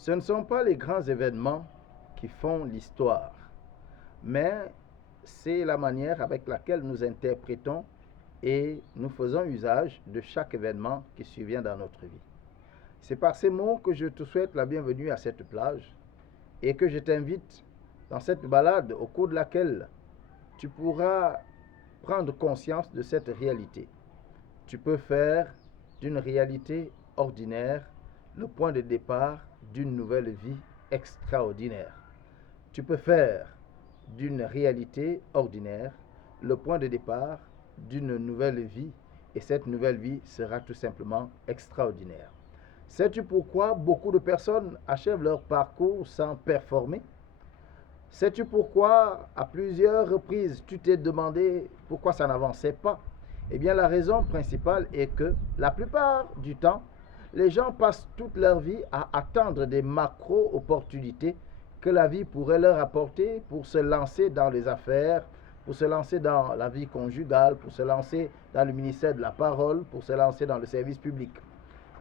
Ce ne sont pas les grands événements qui font l'histoire, mais c'est la manière avec laquelle nous interprétons et nous faisons usage de chaque événement qui survient dans notre vie. C'est par ces mots que je te souhaite la bienvenue à cette plage et que je t'invite dans cette balade au cours de laquelle tu pourras prendre conscience de cette réalité. Tu peux faire d'une réalité ordinaire le point de départ d'une nouvelle vie extraordinaire. Tu peux faire d'une réalité ordinaire le point de départ d'une nouvelle vie, et cette nouvelle vie sera tout simplement extraordinaire. Sais-tu pourquoi beaucoup de personnes achèvent leur parcours sans performer? Sais-tu pourquoi à plusieurs reprises tu t'es demandé pourquoi ça n'avançait pas? Eh bien, la raison principale est que la plupart du temps, les gens passent toute leur vie à attendre des macro-opportunités que la vie pourrait leur apporter pour se lancer dans les affaires, pour se lancer dans la vie conjugale, pour se lancer dans le ministère de la parole, pour se lancer dans le service public.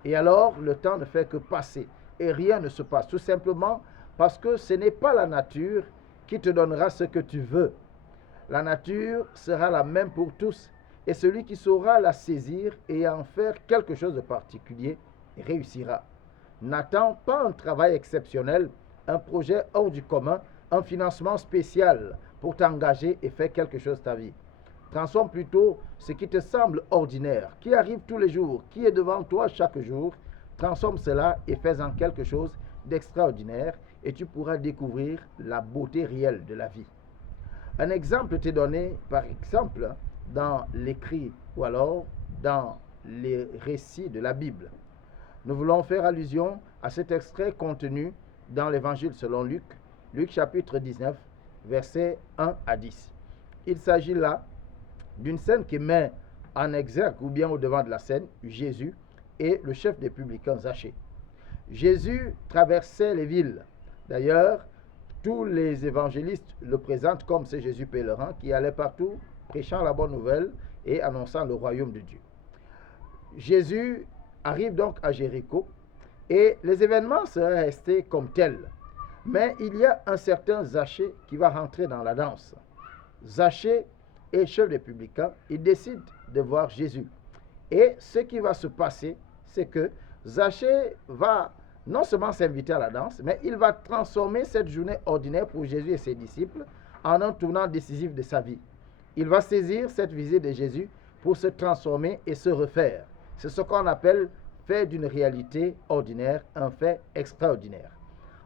Et alors, le temps ne fait que passer et rien ne se passe, tout simplement parce que ce n'est pas la nature qui te donnera ce que tu veux. La nature sera la même pour tous, et celui qui saura la saisir et en faire quelque chose de particulier réussira. N'attends pas un travail exceptionnel, un projet hors du commun, un financement spécial pour t'engager et faire quelque chose de ta vie. Transforme plutôt ce qui te semble ordinaire, qui arrive tous les jours, qui est devant toi chaque jour. Transforme cela et fais-en quelque chose d'extraordinaire et tu pourras découvrir la beauté réelle de la vie. Un exemple t'est donné, par exemple, dans l'écrit ou alors dans les récits de la Bible. Nous voulons faire allusion à cet extrait contenu dans l'Évangile selon Luc, Luc chapitre 19, versets 1 à 10. Il s'agit là d'une scène qui met en exergue ou bien au devant de la scène Jésus et le chef des publicains Zachée. Jésus traversait les villes. D'ailleurs, tous les évangélistes le présentent comme ce Jésus pèlerin qui allait partout prêchant la bonne nouvelle et annonçant le royaume de Dieu. Jésus arrive donc à Jéricho et les événements seraient restés comme tels. Mais il y a un certain Zachée qui va rentrer dans la danse. Zachée est chef des publicains, il décide de voir Jésus. Et ce qui va se passer, c'est que Zachée va non seulement s'inviter à la danse, mais il va transformer cette journée ordinaire pour Jésus et ses disciples en un tournant décisif de sa vie. Il va saisir cette visite de Jésus pour se transformer et se refaire. C'est ce qu'on appelle faire d'une réalité ordinaire un fait extraordinaire.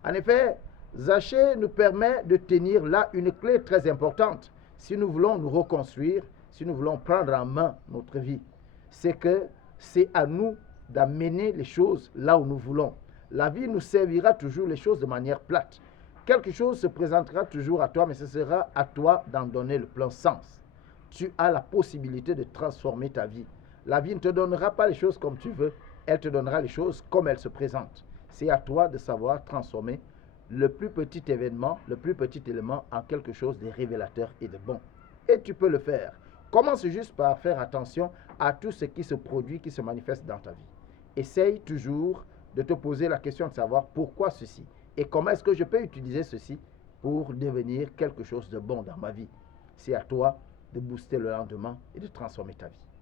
En effet, Zachée nous permet de tenir là une clé très importante si nous voulons nous reconstruire, si nous voulons prendre en main notre vie. C'est que c'est à nous d'amener les choses là où nous voulons. La vie nous servira toujours les choses de manière plate. Quelque chose se présentera toujours à toi, mais ce sera à toi d'en donner le plein sens. Tu as la possibilité de transformer ta vie. La vie ne te donnera pas les choses comme tu veux, elle te donnera les choses comme elles se présentent. C'est à toi de savoir transformer le plus petit événement, le plus petit élément en quelque chose de révélateur et de bon. Et tu peux le faire. Commence juste par faire attention à tout ce qui se produit, qui se manifeste dans ta vie. Essaye toujours de te poser la question de savoir pourquoi ceci et comment est-ce que je peux utiliser ceci pour devenir quelque chose de bon dans ma vie. C'est à toi de booster le lendemain et de transformer ta vie.